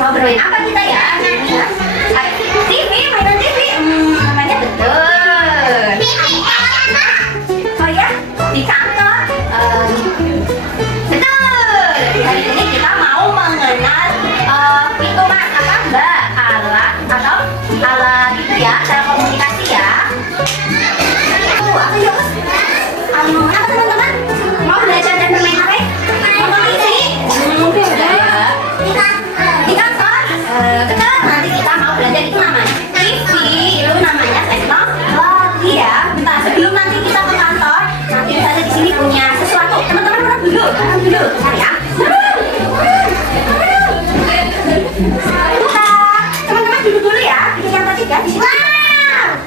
Mau bermain apa kita ya? TV, mainan TV. Namanya betul. Oh ya, di kantor. Betul. Hari ini kita mau mengenal itu mas apa mbak alat atau alat itu ya cara komunikasi ya. Apa ya mas? Apa teman-teman? Mau belajar dan bermain apa? Nonton TV? Mungkin ya. Di kantor? Betul. Nanti kita mau belajar itu namanya TV. Itu namanya teknologi ya. Bentar sebelum nanti kita ke kantor, nanti misalnya di sini punya sesuatu. Teman-teman menang dulu. Bentar ya. Teman-teman duduk dulu ya. Duduk yang tadi ya di sini.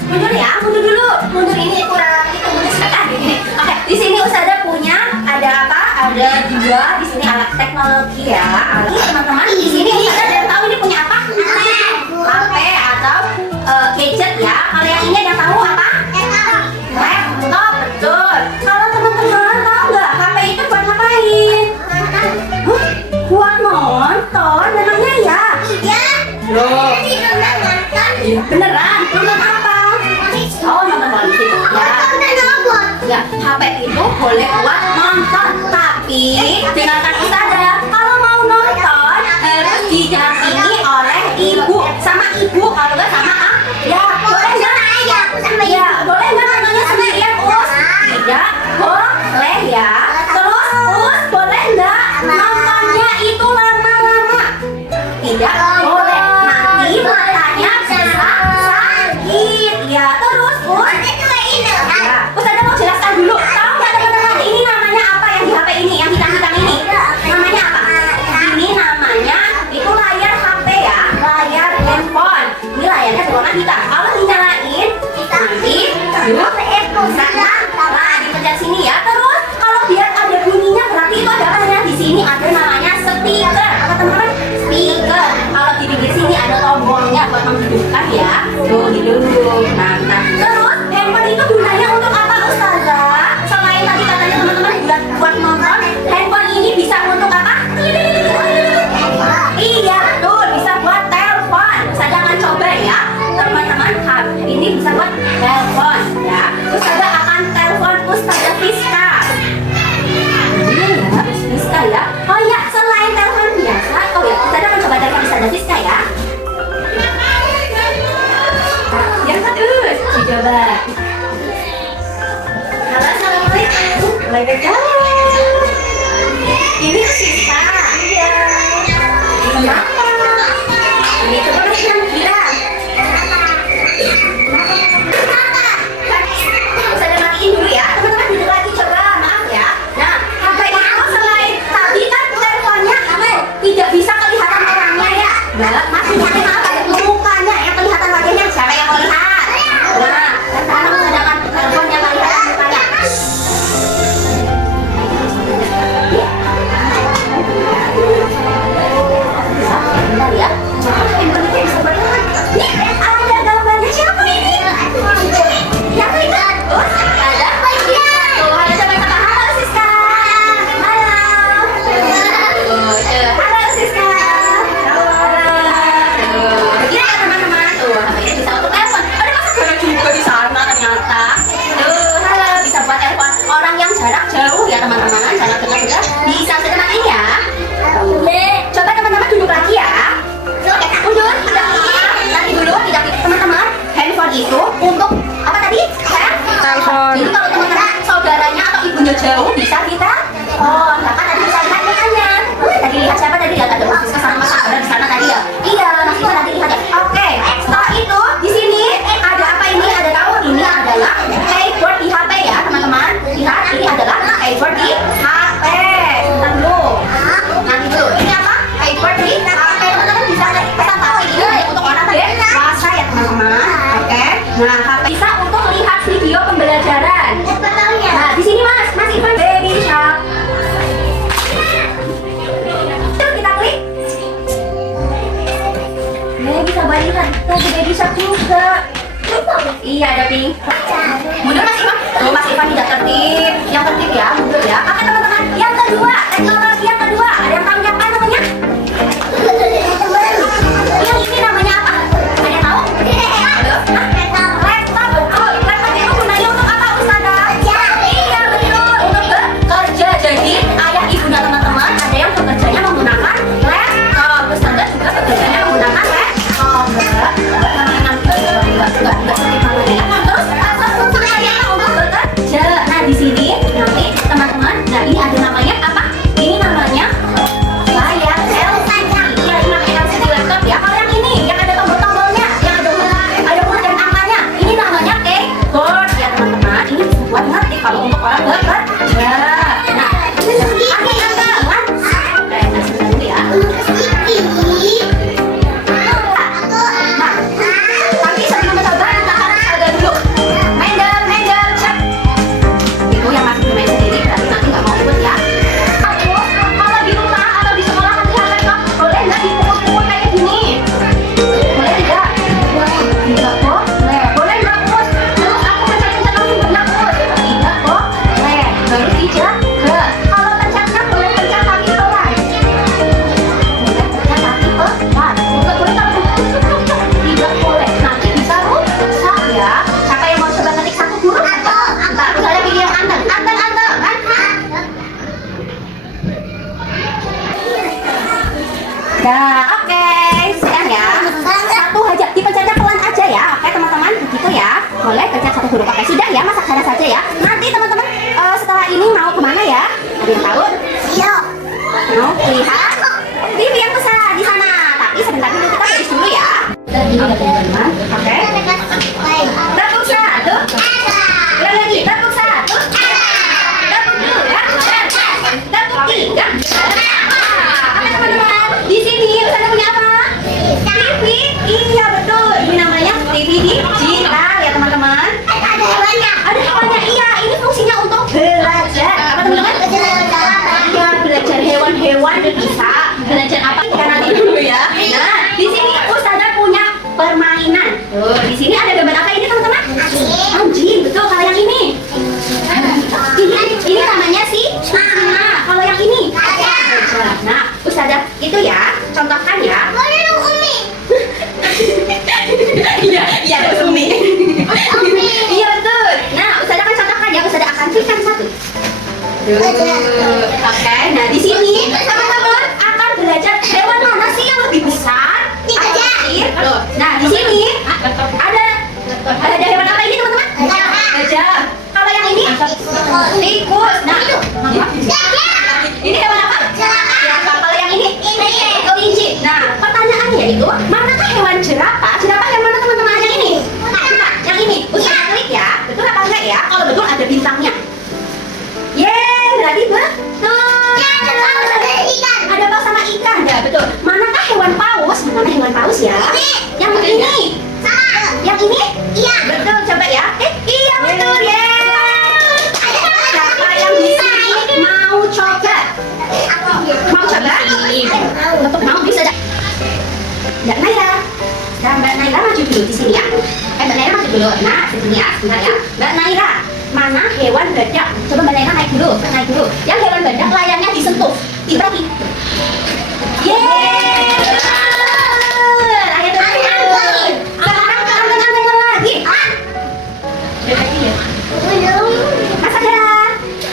Mundur ya, mundur dulu. Mundur ini kurang itu mundur sedikit gini. Oke, di sini Ustazah punya ada apa? Ada dua di sini alat teknologi ya. Teman-teman di sini Ustazah ada yang tahu ini punya apa? HP atau gadget ya. Kalau yang ini ada yang tahu apa? Laptop, betul. Kalau teman-teman tahu nggak HP itu buat ngapain? Buat nonton, memangnya ya? Loh, beneran? Nonton apa? Oh, nonton balik itu ya. HP itu boleh buat nonton, tapi dengarkan Ustazah, kalau mau nonton harus didampingi oleh ibu sama ibu, kalau nggak sama ya boleh nggak? Ya boleh nggak nontonnya sendirian Us? Tidak boleh ya. Terus Us boleh nggak nontonnya itu lama-lama? Tidak boleh, nanti matanya bisa sakit ya. Terus Us ya, Ustazah mau jelaskan dulu. Tahu nggak teman-teman ini namanya apa yang di HP ini, yang hitam-hitam ini? Namanya apa? Ini namanya itu layar HP ya, layar handphone. Ini layarnya berwarna hitam. Kalau dinyalain nanti bisa dipencet sini ya. Terus kalau biar ada bunyinya berarti itu ada apa ya? Di sini ada namanya speaker. Apa teman-teman? Speaker. Kalau di pinggir sini ada tombolnya buat menghidupkan ya. Tuh hidup. Nah, terus handphone itu gunanya untuk apa Ustazah? Selain tadi katanya teman-teman buat nonton, handphone ini bisa untuk apa? Iya betul, bisa buat telepon. Ustazah akan coba ya teman-teman. Ini bisa buat telepon ya. Ustazah akan telepon Ustazah Fiska. Ini ya, Fiska ya. Oh ya, selain telepon biasa, oh ya, Ustazah akan coba telepon Ustazah Fiska ya. Yang terus dicoba. Halo, assalamualaikum. Waalaikumsalam. Ini Fiska. Iya. Kenapa? Ini coba kasih yang bilang. Ustazah matiin dulu ya. Teman-teman duduk lagi coba. Maaf ya. Nah, HP itu selain tadi kan teleponnya tidak bisa kelihatan orangnya ya. Masih maaf ada mukanya yang kelihatan wajahnya. Siapa yang melihat? Nah, sekarang Ustazah akan telepon yang kelihatan mukanya. Bentar ya. Handphone itu bisa berteman. Nih, ada gambarnya siapa ini? Siapa itu? Oh, ada. Tuh, ada siapa-siapa. Halo Siska. Halo. Halo Siska. Halo. Begini ya teman-teman. Tuh, HP-nya bisa untuk telepon. Ada masa juga di sana ternyata. Tuh, halo. Bisa buat telepon orang yang jarak jauh ya teman-teman. Jarak dekat juga bisa seperti ini ya. Coba teman-teman duduk lagi ya. Mundur, tidak nanti dulu, tidak teman-teman. Handphone itu untuk apa tadi? Telepon. Jadi kalau teman-teman saudaranya atau ibunya jauh bisa kita. Oh, nah kan tadi bisa lihat mukanya. Tadi lihat siapa tadi? Lihat ada Mas sama saudara di sana tadi ya. Iya, Mas Ivan nanti lihat ya. Oke. Setelah itu di sini ada apa ini? Ada tahu ini adalah keyboard di HP ya teman-teman. Lihat ini adalah keyboard di HP. Sebentar dulu. Nanti dulu. Ini apa? Keyboard di HP. Teman-teman bisa pesan tahu ini untuk orang dewasa ya teman-teman. Oke. Nah, HP bisa untuk lihat video pembelajaran. Nah, di sini Mas Ivan Baby Shark. Yuk kita klik. Bisa lihat Baby Shark juga. Iya ada pink. Mundur Mas Ivan. Tuh Mas Ivan tidak tertib. Yang tertib ya, mundur ya. Oke teman-teman. Yang kedua, teknologi yang kedua. Ada yang tahu apa namanya? Nah, oke, sekarang ya. Satu aja, dipencetnya pelan aja ya. Oke, teman-teman, begitu ya. Boleh pencet satu huruf. Oke, sudah ya, masak sana saja ya. Nanti teman-teman setelah ini mau kemana ya? Ada yang tahu? Iya. Mau lihat? TV yang besar di sana. Tapi sebentar dulu kita tulis dulu ya. Oke, teman-teman. Oke. Tepuk satu. Ulang lagi, tepuk satu. Tepuk dua. Tepuk tiga. Oke, teman-teman. Di sini Ustazah punya apa? TV. Iya, betul. Ini namanya TV digital ya, teman-teman. Ada hewannya. Ada hewannya. Iya, ini fungsinya untuk belajar. Apa, teman-teman? Ya, belajar hewan-hewan bisa. Belajar apa? Kita nanti dulu ya. Nah, di sini Ustazah punya permainan. Tuh, di sini ada gambar apa ini, teman-teman? Anjing, betul. Kalau yang ini? Ini namanya si Mama. Kalau yang ini? Gajah. Nah, Ustazah itu ya, contohkan ya. Iya, iya, Umi. Iya, betul. Nah, Ustazah akan contohkan ya. Ustazah akan berikan satu. Oke, nah di sini teman-teman akan belajar hewan mana sih yang lebih besar atau kecil. Loh, nah di sini ada hewan apa ini, teman-teman? Gajah. Kalau yang ini tikus. Nah, ini hewan apa? Jerapah. Kalau yang ini kelinci. Nah, pertanyaannya itu manakah hewan jerapah? Jerapah yang mana, teman-teman? Yang ini? Yang ini. Ustazah klik ya. Betul apa enggak ya? Kalau betul ada bintangnya. Yeay, berarti betul. Ada paus sama ikan. Ya, betul. Manakah hewan paus? Mana hewan paus ya? Yang ini. Yang ini? Iya. Betul, coba ya. Iya, betul. Yeay. Siapa yang di sini mau coba? Mau coba? Mau bisa. Mbak Naila. Nah, Mbak Naila maju dulu di sini ya. Mbak Naila maju dulu. Nah, di sini ya, sebentar ya. Mbak Naila, mana hewan badak? Coba Mbak Naila naik dulu. Yang hewan badak layarnya disentuh. Dibagi. Yeay. Ayo teman-teman. Sekarang anteng lagi. Masak ya.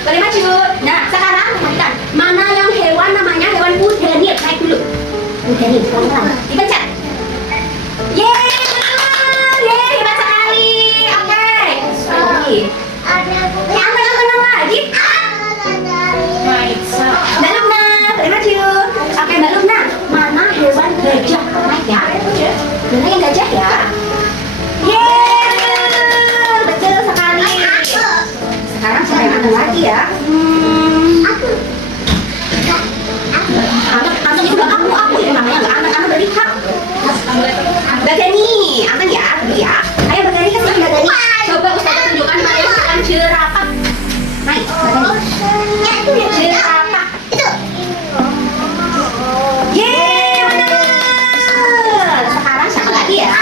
Boleh maju. Nah, sekarang perhatikan. Mana yang hewan namanya hewan kudanil? Naik dulu. Kudanil, pelan-pelan. Dipencet. Yeay, betul. Yeay, hebat sekali. Oke. Lagi. Anteng lagi. Mbak Luna, boleh maju. Oke, Mbak Luna. Mana hewan gajah? Naik ya. Mana yang gajah ya? Yeay, betul sekali. Sekarang siapa yang anteng lagi ya? Anteng itu gak aku itu namanya gak anteng berarti hak. Mbak Gani, anteng ya, dulu ya. Ayo Mbak Gani, kasih Mbak Gani. Coba Ustazah tunjukkan mana yang bukan jerapah. Naik, Mbak Gani. Jerapah. Itu. Yeay, benar. Sekarang siapa lagi ya?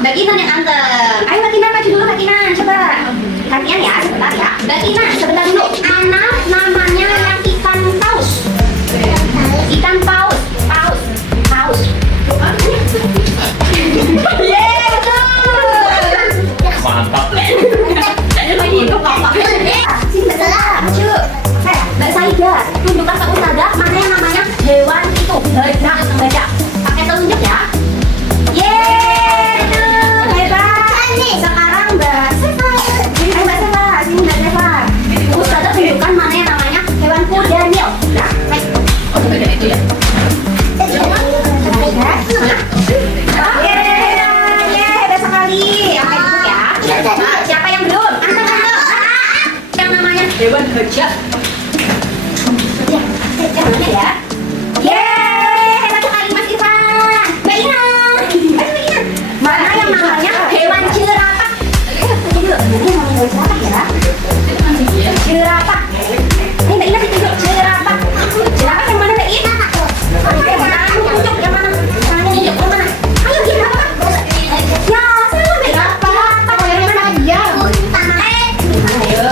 Mbak Kinan yang anteng. Ayo Mbak Kinan maju dulu, Mbak Kinan. Coba. Perhatian ya, sebentar ya. Mbak Kinan, sebentar dulu. Mana namanya yang ikan paus? Ikan paus. Yeay, betul. Mantap. Itu kakak. Sini Mbak Saida, maju. Mbak Saida, tunjukkan ke Ustazah mana yang namanya hewan itu. Badak. Pakai telunjuk ya. Yeay, betul. Hebat. Sekarang Mbak Seva. Ayo Mbak Seva, sini Mbak Seva. Ustazah tunjukkan mana yang namanya hewan kudanil. Nah, naik. Oh, kudanil itu ya. Oke, hebat sekali. Oke, duduk ya. Nah, siapa yang belum? Yang namanya hewan gajah. Ya, gajah mana ya? Yeay, hebat sekali Mas Irfan. Mbak Ina. Mana yang namanya hewan jerapah? Mana yang namanya jerapah ya? Jerapah. Ini Mbak Ina ditunjuk jerapah. Jerapah yang mana Mbak Ina? Tunjuk yang mana? Yang mana? Ayo jerapah. Ya, saya mau jerapah. Yang mana dia? Ayo.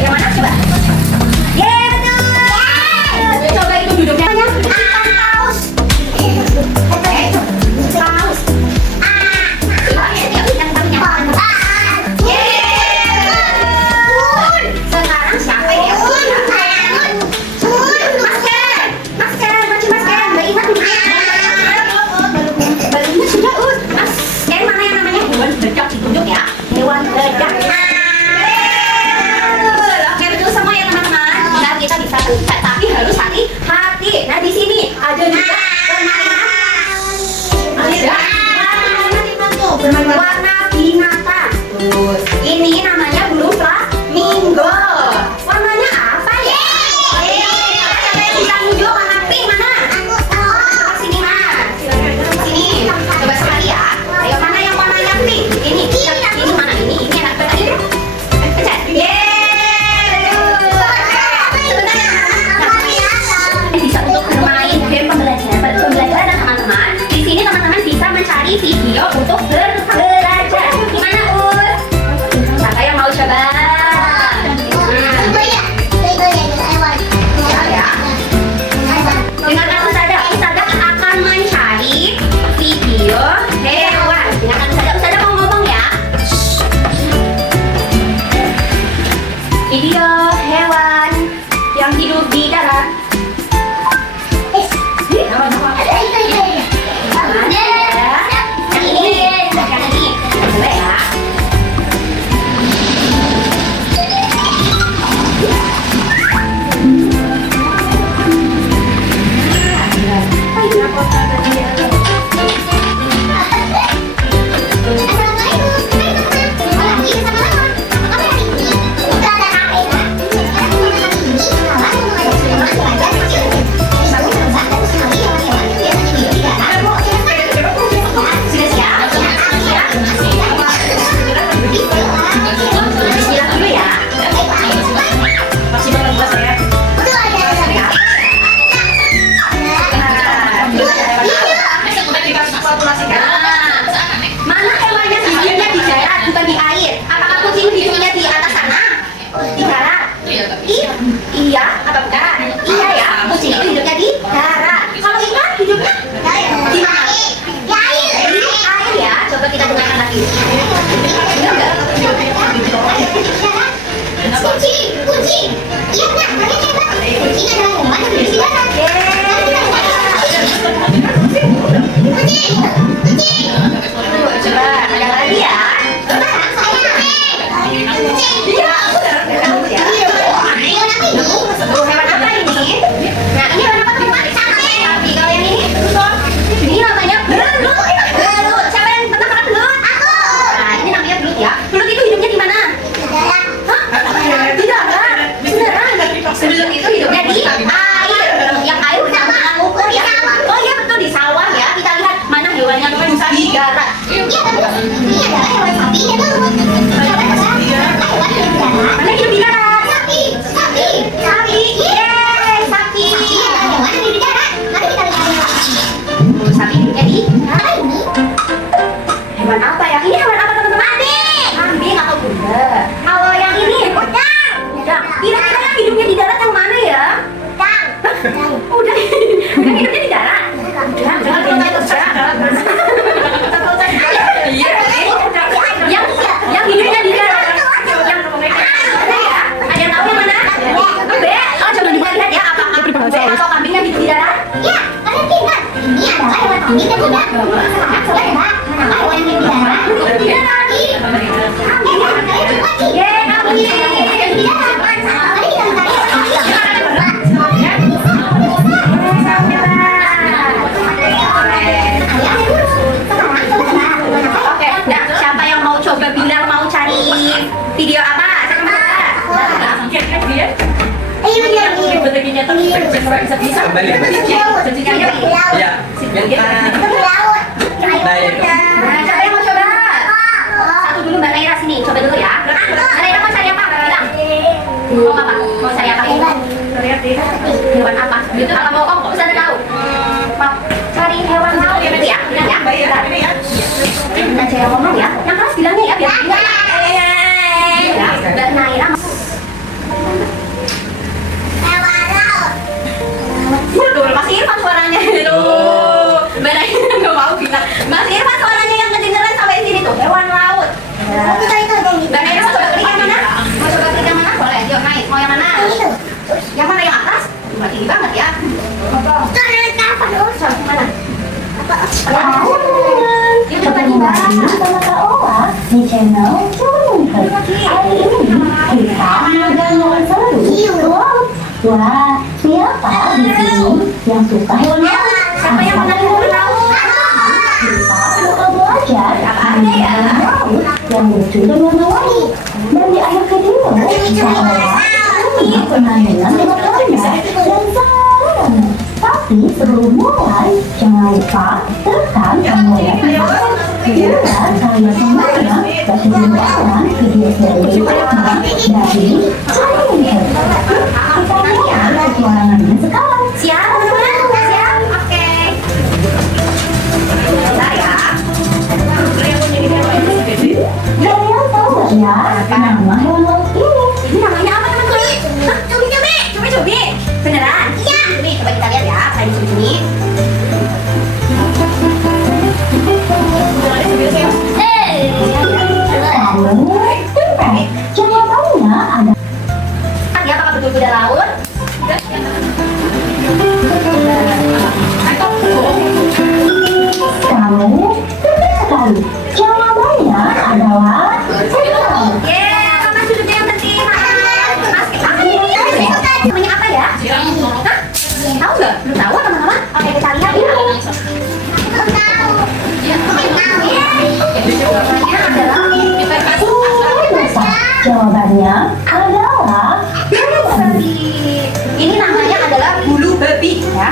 Yang mana coba? Yeay, betul. Coba itu duduknya. Ikan paus. Paus. Yang tahunya. Yeay. Ada juga permainan warna binatang. Terus ini namanya burung flamingo. Warnanya apa ya? Siapa yang bisa nunjuk warna pink mana? Sini mana? Sini. Coba sekali ya. Ayo mana yang warnanya pink? Ini mana? Ini anak tadi. Pencet. Bisa untuk bermain game pembelajaran teman-teman. Di sini teman-teman bisa mencari video untuk belajar. Gimana Us? Siapa yang mau coba? Dengarkan Ustazah akan mencari video hewan. Dengarkan Ustazah mau ngomong ya. Video hewan yang hidup di darat. Mana hewannya hidupnya di darat bukan di air? Apakah kucing hidupnya di atas sana? Di darat? Iya apa bukan? Iya ya, kucing itu hidupnya di darat. Kalau ikan hidupnya di mana? Di air ya. Coba kita dengarkan lagi. Kucing. Iya benar, makanya hebat. Kucing adalah hewan yang hidup di darat. Kucing. Coba ada lagi ya. Iya, hewan apa ini? Nah, ini hewan apa teman-teman? Sapi. Kalau yang ini namanya belut. Belut. Siapa yang pernah makan belut? Aku. Nah, ini namanya belut ya. Belut itu hidupnya di mana? Hah? Di darat. Beneran? Belut itu hidupnya di air. Yang air sama dengan ukur ya. Oh iya betul, di sawah ya. Kita lihat mana hewannya di darat. Iya betul. Ini adalah hewan sapi ya belut. Mana hidup di darat? Sapi. Yeay, sapi. Hewan hidup di darat. Mari kita lihat. Sapi hidupnya di darat. Hewan apa yang ini? Hewan apa teman-teman? Kambing atau kuda? Kalau yang ini? Udang. Kira-kira yang hidupnya di darat yang mana ya? Udang hidupnya di darat. Yang hidupnya di darat. Ada yang tahu yang mana? Bebek. Oh coba kita lihat ya apakah bebek atau kambing yang hidup di darat? Ya, ada tingkat. Ini adalah hewan kambing dan kuda. Coba ya, mana hewan yang hidup di darat? Siapa yang mau coba bilang mau cari video apa? Siapa yang mau coba? Satu dulu Mbak Naira sini, coba dulu ya. Mbak Naira mau cari apa? Bilang. Mau apa? Mau cari apa? Hewan apa? Apa mau om? Bisa ada tahu? Mau cari hewan laut ya? Ingat ya? Kita cari ngomong ya. Yang keras bilangnya ya biar bilang. Mbak Naira. Betul, Mas Irfan suaranya itu. Mbak Naira nggak mau bilang. Mas Irfan suaranya yang kedengeran sampai sini tuh, hewan laut. Mbak Naira mau coba klik yang mana? Mau coba klik yang mana? Boleh, yuk naik. Mau yang mana? Yang mana yang atas? Tinggi banget ya. Mana? Yuk coba nih Mbak. Sama Kak Owa di channel Cumber. Hari ini kita ada yang seru. Wah, Siapa di sini yang suka hewan laut? Siapa yang pernah hewan laut? Kita bakal belajar Apa ada ya? hewan laut yang lucu dan warna-warni. Dan di akhir video, saya pernah dengar jawabannya dan sangat aneh. Tapi sebelum mulai, jangan lupa tekan tombol like biar kalian semuanya gak ketinggalan video selanjutnya dari Channel. Kita mulai petualangannya sekarang. Siap, teman-teman? Siap? Oke. Bentar ya. Kalian tahu gak ya nama hewan laut ini? Ini namanya apa, teman-teman? Hah? Cumi-cumi? Cumi-cumi? Beneran? Iya. Nih, coba kita lihat ya. Kayak cumi-cumi. Kamu pintar. Jawabannya ada. Ya, apakah betul kuda laut? Kamu pintar sekali. Jawabannya adalah ikan. Yeah, Mas duduknya yang penting. Mas, apa ini? Namanya apa ya? Hah? Tahu nggak? Belum tahu, teman-teman? Oke, kita lihat ya. Belum tahu. Belum tahu. Namanya adalah Jawabannya adalah bulu babi. Ini namanya adalah bulu babi, ya.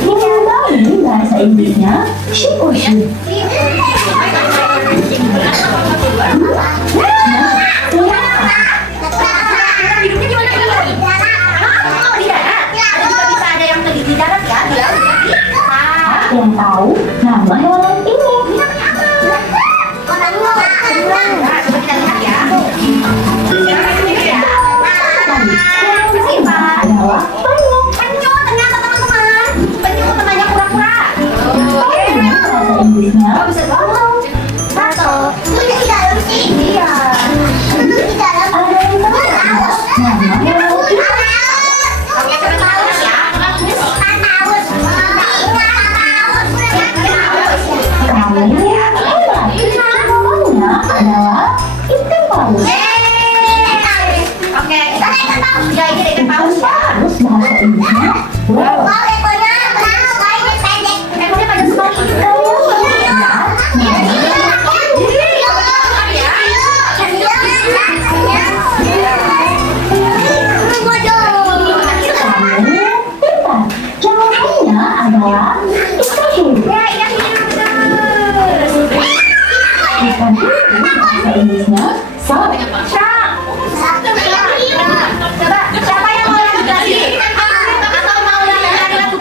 bulu babi. Bahasa Inggrisnya sheep or sheep. Hidupnya gimana nih? Oh, di darat. Ada juga bisa ada yang di darat ya, di laut ya. Yang tahu nama hewan laut ini? Nah, coba kita lihat ya. Adalah penyu. Penyu ternyata, teman-teman. Penyu temannya kura-kura. Penyu bahasa Inggrisnya Oh, bisa banget. Satu. Iya. ada yang tahu nggak nama hewan laut ini? Oke, coba kita lihat ya. Kamu hebat. Jawabannya adalah ikan paus. Oke, kita ikan paus. Ya, ini ikan paus ya. Paus bahasa Inggrisnya wow. Ekornya panjang sekali. Kamu pintar. Jawabannya adalah ikan hiu. Ikan hiu bahasa Inggrisnya shark. Coba, siapa yang mau yang lagi? Atau mau yang lagi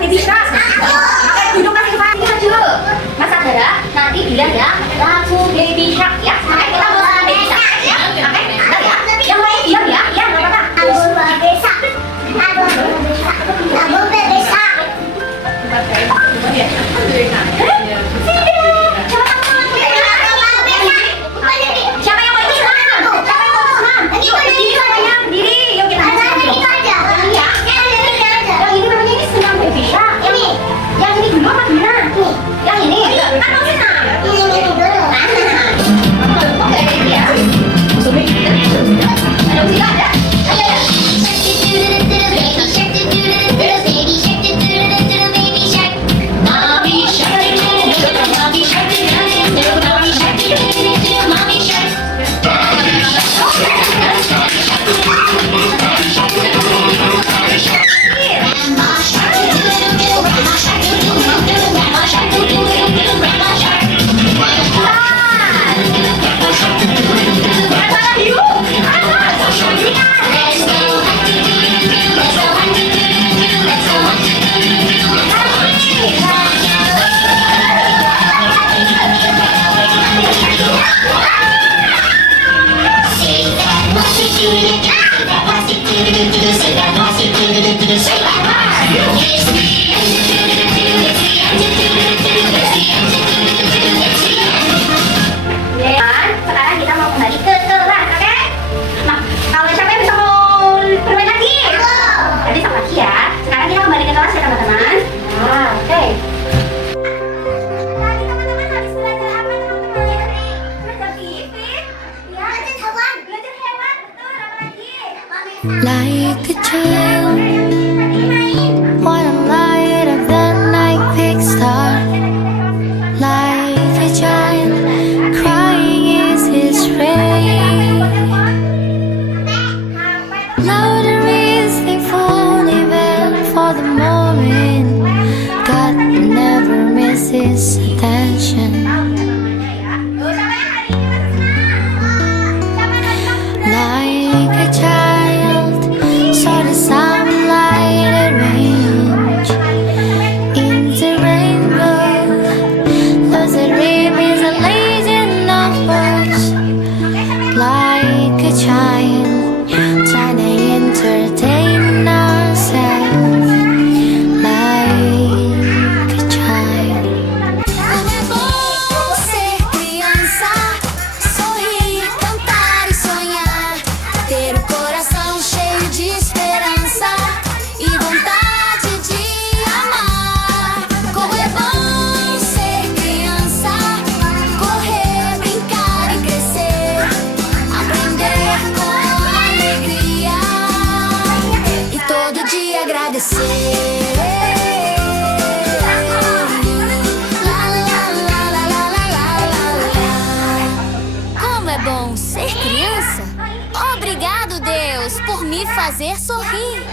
agradecer. Lá, lá, lá, lá, lá, lá, lá, lá. Como é bom ser criança. Obrigado, Deus, por me fazer sorrir.